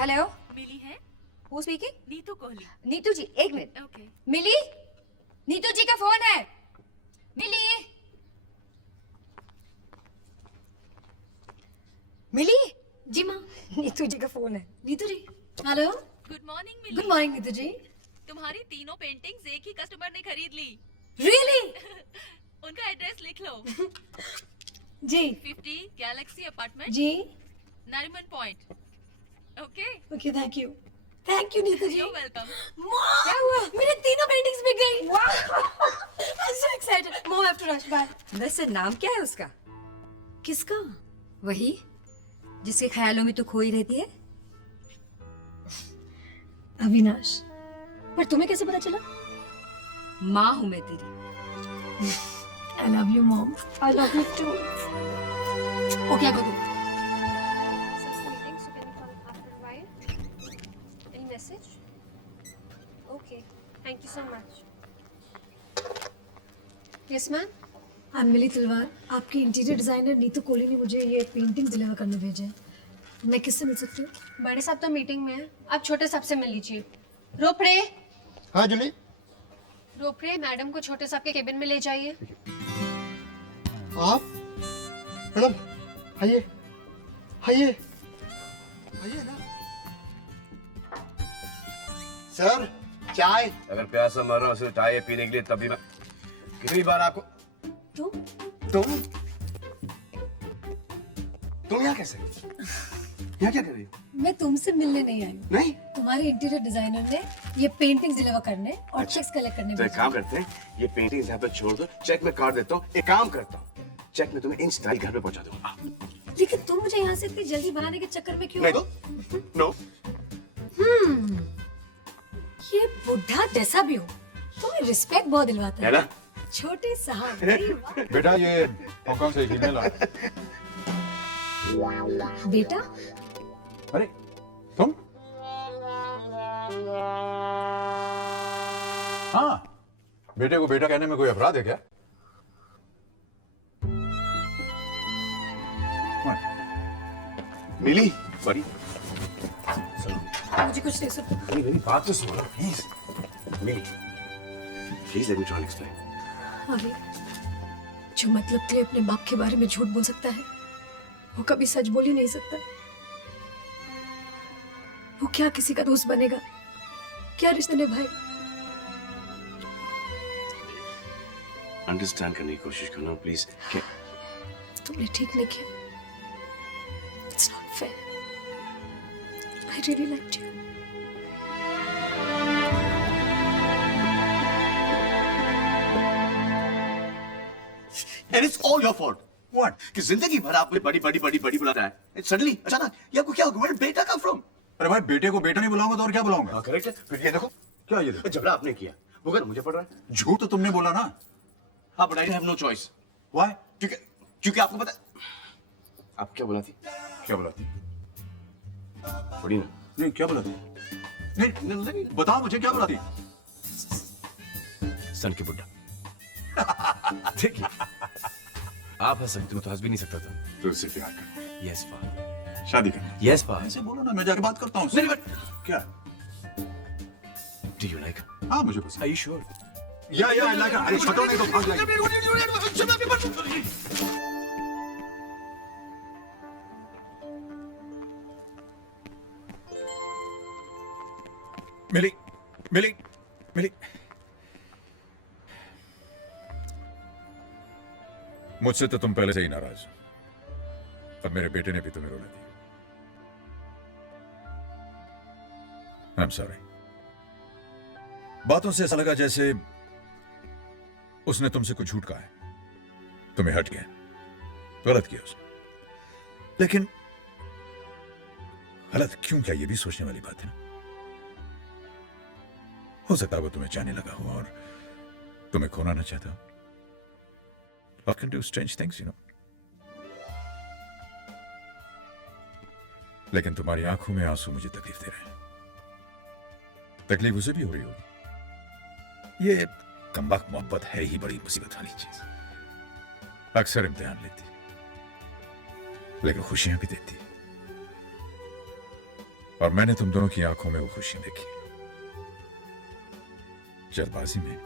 Hello, Mili है? Who speaking? Neetu Kohli. Neetu ji, एक minute. Okay. Mili, Neetu ji का फोन है। मिली, मिली। जी माँ। नीतू जी का फोन है। नीतू जी, हेलो। गुड मॉर्निंग मिली। गुड मॉर्निंग नीतू जी। तुम्हारी तीनों पेंटिंग्स एक ही कस्टमर ने खरीद ली। रियली? उनका एड्रेस लिख लो। जी 50 गैलेक्सी अपार्टमेंट, जी। Nariman Point. Okay, okay, thank you Neetu ji. You welcome. क्या हुआ? मेरे तीनों पेंटिंग्स बिक गई। I'm so excited. Mom, I have to rush. Bye. वैसे नाम क्या है उसका? किसका? वही जिसके ख्यालों में तू खोई रहती है। अविनाश। पर तुम्हें कैसे पता चला? माँ हूं मैं तेरी। I love you, Mom. I love you too. Okay, आगे दो। Since the meeting, so can you come after a while? Any message? Okay. Thank you so much. Yes, ma'am? I'm मिली तलवार। आपकी इंटीरियर डिजाइनर नीतू कोहली ने मुझे ये painting deliver करने भेजे हैं। मैं किससे मिल सकती हूँ? बड़े साहब तो मीटिंग में है, आप छोटे साहब से मिल लीजिए। रोपड़े, हाँ जूली। रोपड़े, मैडम को छोटे साहब के केबिन में ले जाइए। आप मैडम आइए आइए आइए ना। सर चाय। अगर प्यासा मर रहा हूँ सिर्फ चाय पीने के लिए, तभी मैं कितनी बार आपको तुम यहाँ कैसे? यहाँ क्या कर रही हो? मैं तुमसे मिलने नहीं आई हूँ। नहीं तुम्हारे इंटीरियर डिजाइनर ने ये पेंटिंग डिलीवर करने और अच्छा। चेक्स कलेक्ट करने तो एक भेजे काम करते हैं, ये पेंटिंग्स यहाँ पे छोड़ दो, चेक में काट देता हूँ। एक काम करता हूँ, चेक में तुम्हें इंस्टाइल घर पे पहुंचा दूंगा। लेकिन तुम मुझे यहाँ से इतनी जल्दी भगाने के चक्कर में क्यों? नहीं तो नो। ये बुढ़ा जैसा भी हो, तुम्हें रिस्पेक्ट बहुत दिलवाता है है। ना? छोटे साहब। अरे वाह। बेटा ये हांगकांग से ईमेल आया। बेटा, अरे तुम? हाँ, बेटे को बेटा कहने में कोई अपराध है क्या? मिली बड़ी मुझे कुछ नहीं सुन। मेरी बात तो सुनो please. Mili please let me try explain. अभी जो मतलब के लिए अपने बाप के बारे में झूठ बोल सकता है, वो कभी सच बोल ही नहीं सकता। वो क्या किसी का दोस्त बनेगा? क्या रिश्ते निभाए? अंडरस्टैंड करने की कोशिश करना प्लीज। क्या तुमने ठीक नहीं किया। It's not fair. I really liked you. And it's all your fault. What? कि जिंदगी भर आपको बड़ी बड़ी बड़ी बड़ी बुलाता है, सडनली अचानक ये आपको क्या हो गया? Where did बेटा come from? अरे भाई बेटे को बेटा नहीं बुलाऊंगा तो और क्या बुलाऊंगा? हाँ करेक्ट है। फिर ये देखो क्या ये देखो? झगड़ा आपने किया, भुगत मुझे पड़ रहा है। झूठ तो तुमने बोला ना। हाँ but I have no choice. Why? क्योंकि आपको पता आप क्या बोला थी? क्या बोला थी? बड़ी ना नहीं क्या बोला थी? नहीं बताओ मुझे क्या बोला थी? सन की बुड्ढा। देखिए आप हंस सकते हो तो हंस भी नहीं सकता था। तो उससे प्यार कर, यस फादर। शादी करना। Yes father. ऐसे बोलो ना, मैं जाके बात करता हूँ। नहीं बट क्या? Do you like? हाँ मुझे पसंद। Are you sure? या आई लाइक हर। अरे छोटो नहीं तो भाग जाएगी। मिली मिली मिली। मुझसे तो तुम पहले से ही नाराज हो। अब मेरे बेटे ने भी तुम्हें रोने दी। I am sorry. बातों से ऐसा लगा जैसे उसने तुमसे कुछ झूठ कहा है, तुम्हें हट गया, गलत किया उसने। लेकिन गलत क्यों किया ये भी सोचने वाली बात है ना। हो सकता है वो तुम्हें चाहने लगा हो और तुम्हें खोना ना चाहता हो। Love can do strange things, you know. लेकिन तुम्हारी आंखों में आंसू मुझे तकलीफ दे रहे हैं। तकलीफ उसे भी हो रही होगी। ये कमबख्त मोहब्बत है ही बड़ी मुसीबत वाली चीज। अक्सर इम्तिहान लेती, लेकिन खुशियां भी देती है। और मैंने तुम दोनों की आंखों में वो खुशियां देखी। जल्दबाजी में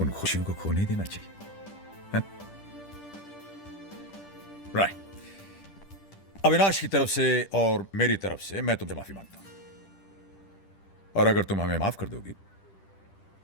उन खुशियों को खो नहीं देना चाहिए। राइट। अविनाश की तरफ से और मेरी तरफ से मैं तुमसे माफी मांगता हूं, और अगर तुम हमें माफ कर दोगी,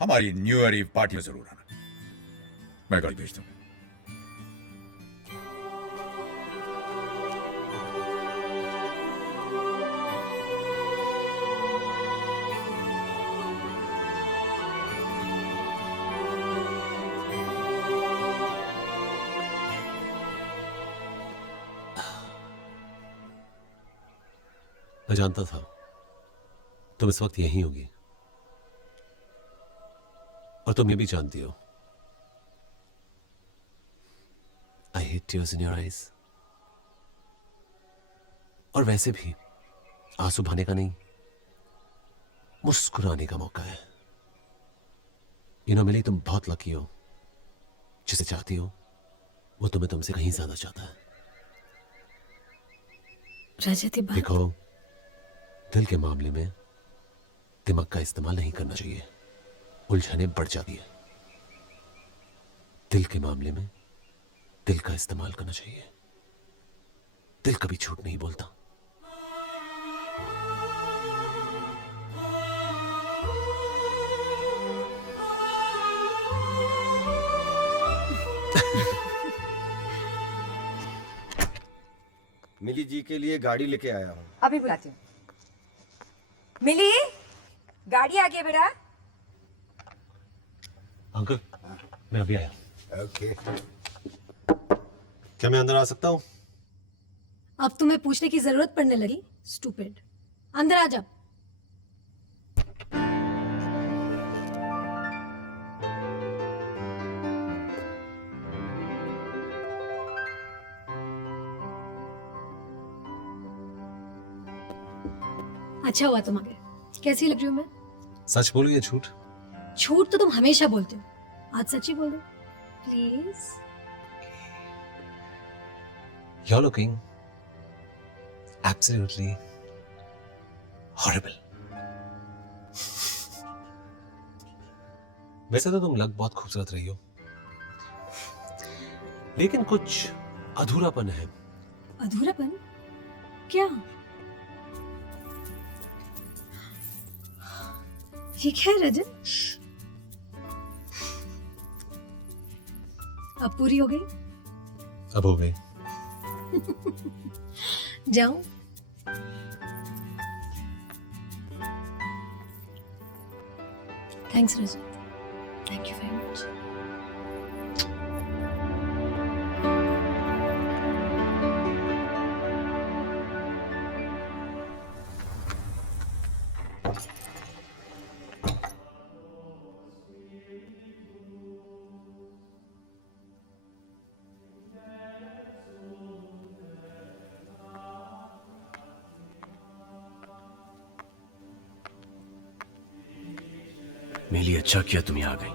हमारी न्यू ईयर ईव पार्टी में जरूर आना। मैं गाड़ी भेज दूंगा। मैं जानता था तुम इस वक्त यहीं होगी, और तुम ये भी जानती हो I hate tears in your eyes। और वैसे भी आंसू बहाने का नहीं, मुस्कुराने का मौका है। मिली, तुम बहुत लकी हो। जिसे चाहती हो वो तुम्हें तुमसे कहीं ज्यादा चाहता है। रजत ये बात देखो, दिल के मामले में दिमाग का इस्तेमाल नहीं करना चाहिए, उलझने बढ़ जाती है। दिल के मामले में दिल का इस्तेमाल करना चाहिए। दिल कभी झूठ नहीं बोलता। मिली जी के लिए गाड़ी लेके आया हूँ। अभी बुलाती हूँ। मिली, गाड़ी आ गई बेटा। अंकल, मैं अभी आया। ओके। क्या मैं अंदर आ सकता हूँ? अब तुम्हें पूछने की जरूरत पड़ने लगी। स्टूपिड, अंदर आ जा। अच्छा हुआ तुम आ गए। कैसी लग रही हूँ मैं? सच बोलो या झूठ? झूठ तो तुम हमेशा बोलते हो, आज सच ही बोलो please. You're looking absolutely horrible। वैसे तो तुम लग बहुत खूबसूरत रही हो, लेकिन कुछ अधूरापन है। अधूरापन? क्या? ये क्या है रजत? अब पूरी हो गई? अब हो गई। जाऊं? Thanks Rajat, thank you very much. Mili, अच्छा किया तुम यहाँ आ गई,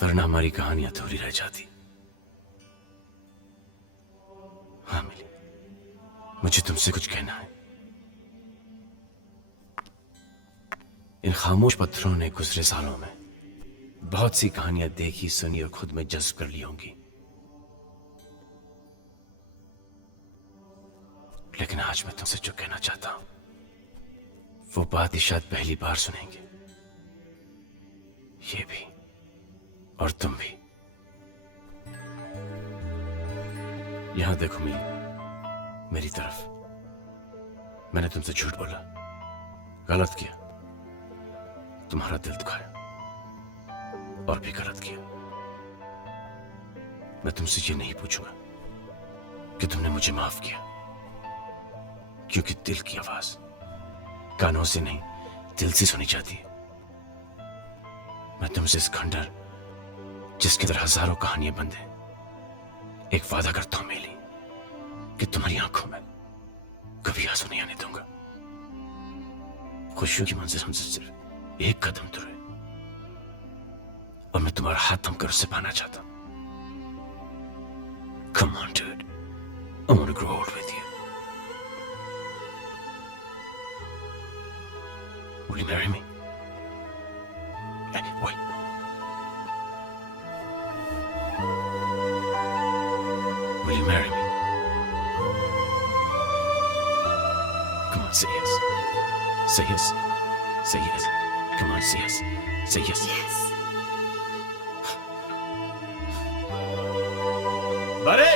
वरना हमारी कहानी अधूरी रह जाती। हाँ मिली, मुझे तुमसे कुछ कहना है। इन खामोश पत्थरों ने गुजरे सालों में बहुत सी कहानियां देखी, सुनी और खुद में जज्ब कर ली होंगी, लेकिन आज मैं तुमसे जो कहना चाहता हूं वो बात ही शायद पहली बार सुनेंगे। ये भी और तुम भी। यहां देखो मिली, मेरी तरफ। मैंने तुमसे झूठ बोला, गलत किया, तुम्हारा दिल दुखाया, और भी गलत किया। मैं तुमसे ये नहीं पूछूंगा कि तुमने मुझे माफ किया, क्योंकि दिल की आवाज कानों से नहीं, दिल से सुनी जाती है। मैं तुमसे इस खंडर जिसके अंदर हजारों कहानियां बंद हैं, एक वादा करता हूं मिली, कि तुम्हारी आंखों में कभी आंसू नहीं आने दूंगा। खुशियों की मंजिल हमसे सिर्फ एक कदम दूर है, और मैं तुम्हारा हाथ थमकर उससे पाना चाहता हूं। Come on, dude. I want to grow old with you. Will you marry me? Hey, wait. Will you marry me? Come on, say yes. Say yes. Say yes. Come on, say yes. Say yes. Yes. Buddy,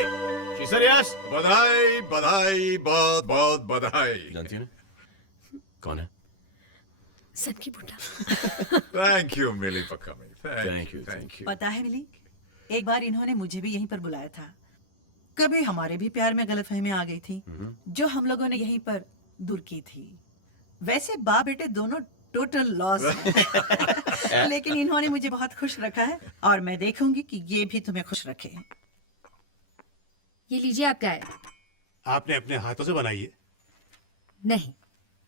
she said yes. बधाई बधाई बहुत बहुत बधाई. जानती हो ना? कौन है? सन की बुड्ढा। Thank you, Millie, for coming. Thank you. Thank you. पता है मिली, एक बार इन्होंने मुझे भी यहीं पर बुलाया था। कभी हमारे भी प्यार में गलतफहमियां आ गई थी, जो हम लोगों ने यहीं पर दूर की थी। वैसे बाप बेटे दोनों टोटल लॉस हैं। लेकिन इन्होंने मुझे बहुत खुश रखा है और मैं देखूंगी कि ये भी तुम्हें खुश रखे। ये लीजिए आपका है। आपने अपने हाथों से बनाई है नहीं।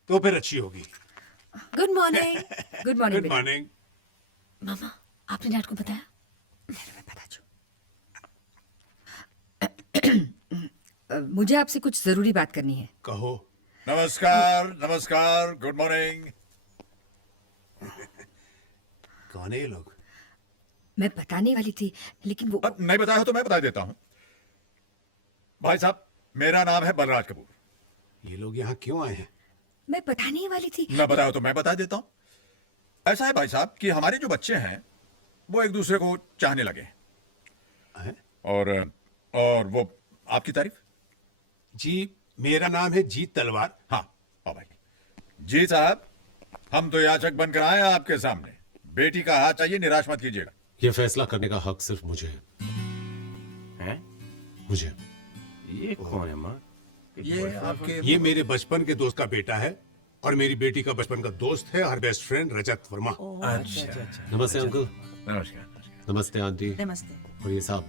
तो फिर अच्छी होगी। Good morning. Good morning. Good morning. मामा, आपने डैड को बताया? मुझे आपसे कुछ जरूरी बात करनी है। कहो। नमस्कार नमस्कार. Good morning. कौन है ये लोग? मैं बताने वाली थी लेकिन वो नहीं बताया हो तो मैं बता देता हूँ. भाई साहब, मेरा नाम है बलराज कपूर. ये लोग यहाँ क्यों आए हैं? मैं बताने वाली थी। न बताया हो तो मैं बता देता हूँ. ऐसा है भाई साहब कि हमारे जो बच्चे हैं वो एक दूसरे को चाहने लगे हैं? और वो आपकी तारीफ. जी, मेरा नाम है जीत तलवार। हाँ भाई जी साहब, हम तो याचक बनकर आए हैं आपके सामने. बेटी का हाथ चाहिए, निराश मत कीजिएगा. यह फैसला करने का हक सिर्फ मुझे है. हैं? मुझे. ये कौन है माँ? ये आपके ये मेरे बचपन के दोस्त का बेटा है और मेरी बेटी का बचपन का दोस्त है और बेस्ट फ्रेंड रजत वर्मा। अच्छा. नमस्ते अंकल. नमस्कार. नमस्ते आंटी. नमस्ते। और ये साहब,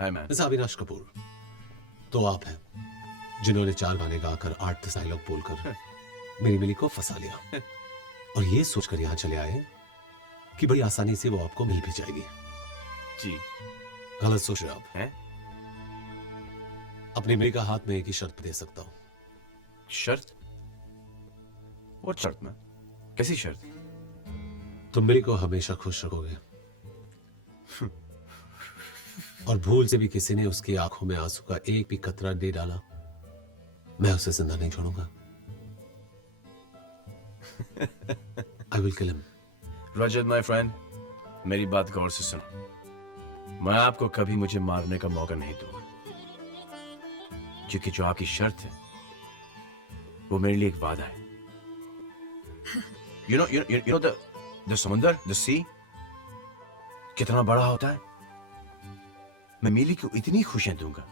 hi ma'am. Miss Avinash Kapoor. तो आप हैं जिन्होंने 4 गाने गाकर 8 डायलॉग बोलकर मेरी मिली को फंसा लिया और ये सोचकर यहाँ चले आए कि बड़ी आसानी से वो आपको मिल भी जाएगी. जी. गलत सोच रहे आप हैं? अपनी मिली का हाथ में एक ही शर्त दे सकता हूँ. शर्त? What शर्त में? कैसी शर्त? तुम मिली को हमेशा खुश रखोगे और भूल से भी किसी ने उसकी आंखों में आंसू का एक भी कतरा दे डाला, मैं उसे जिंदा नहीं छोड़ूंगा. I will kill him. Rajat my friend, मेरी बात गौर से सुनो. मैं आपको कभी मुझे मारने का मौका नहीं दूंगा, क्योंकि जो आपकी शर्त है वो मेरे लिए एक वादा है. You know the समुंदर, the sea, कितना बड़ा होता है. मैं मिली को इतनी खुशियां दूंगा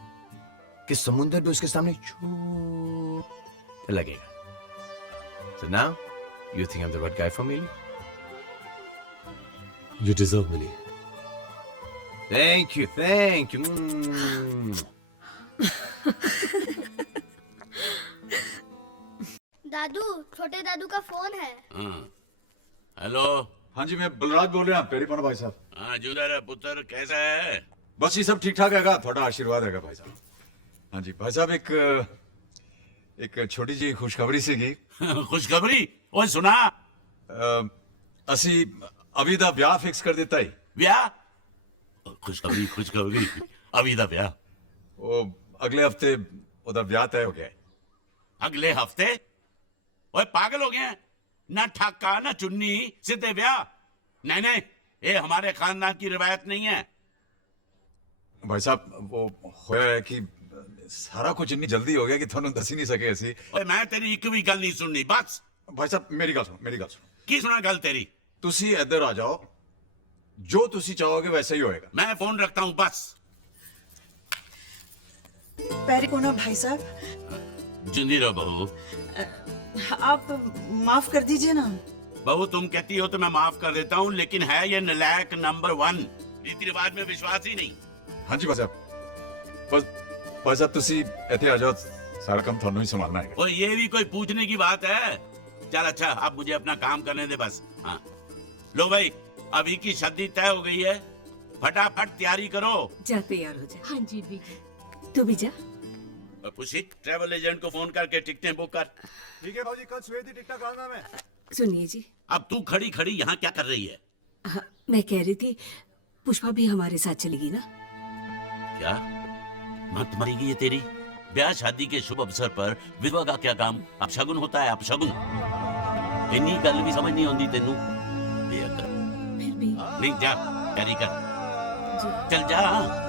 कि समुंदर भी उसके सामने छोटा लगेगा. So now, you think I'm the right guy for Millie? You deserve Millie. Thank you. दादू, छोटे दादू का फोन है। हेलो. हाँ जी, मैं बलराज बोल रहे हैं. टेलीफोन भाई साहब. हाँ जुदा है पुत्र, कैसा है? बस ये सब ठीक ठाक हैगा. थोड़ा आशीर्वाद हैगा भाई साहब. हाँ जी भाई साहब, एक छोटी जी खुशखबरी सीगी. खुशखबरी? ओए सुना. असी अभी दा ब्याह फिक्स कर देता ही. ब्याह? खुशखबरी अभी दा ब्याह. वो अगले हफ्ते उधर ब्याह तय हो गया है. अगले हफ्ते? ओए पागल हो गए हैं? ना ठाका ना चुन्नी, सीधे ब्याह. नहीं, ये हमारे खानदान की रिवायत नहीं है. भाई साहब, वो होया है कि सारा कुछ इतनी जल्दी हो गया कि थानू दस ही नहीं सके ऐसी. ओए मैं तेरी एक भी गल नहीं सुननी. बस भाई साहब, मेरी गल सुनो. की सुना गल तेरी? तुसी इधर आ जाओ, जो तुसी चाहोगे वैसा ही होएगा. मैं फोन रखता हूँ बस. पैरे को ना भाई साहब, जिंदी रहो बहू. आप माफ कर दीजिए ना. बहू तुम कहती हो तो मैं माफ कर देता हूँ, लेकिन है ये नलायक नंबर 1. रीति रिवाज में विश्वास ही नहीं. हाँ जी भाई साहब, बस भाई साहब तुसी इथे आ जाओ, सारा काम थानू ही संभालना है. और ये भी कोई पूछने की बात है? चल अच्छा, अब मुझे अपना काम करने दे बस. हाँ लो भाई, अभी की शादी तय हो गई है, फटाफट तैयारी करो. जा तैयार हो जा. हाँ जी भी. तू भी जा. और खुशी, ट्रैवल एजेंट को फोन करके टिकटें बुक कर. ठीक है भाजी, कल सवेरे दी टिकटा करना मैं. सुनिए जी, अब तू खड़ी खड़ी यहाँ क्या कर रही है? हाँ, मैं कह रही थी पुष्पा भी हमारे साथ चलेगी ना? क्या मत मरेगी ये तेरी? ब्याह शादी के शुभ अवसर पर विधवा का क्या काम? अपशगुन होता है, अपशगुन। इन्नी गल भी समझ नहीं आती तेनू? बेअकल। फिर भी नहीं जा, कैरी कर, चल जा।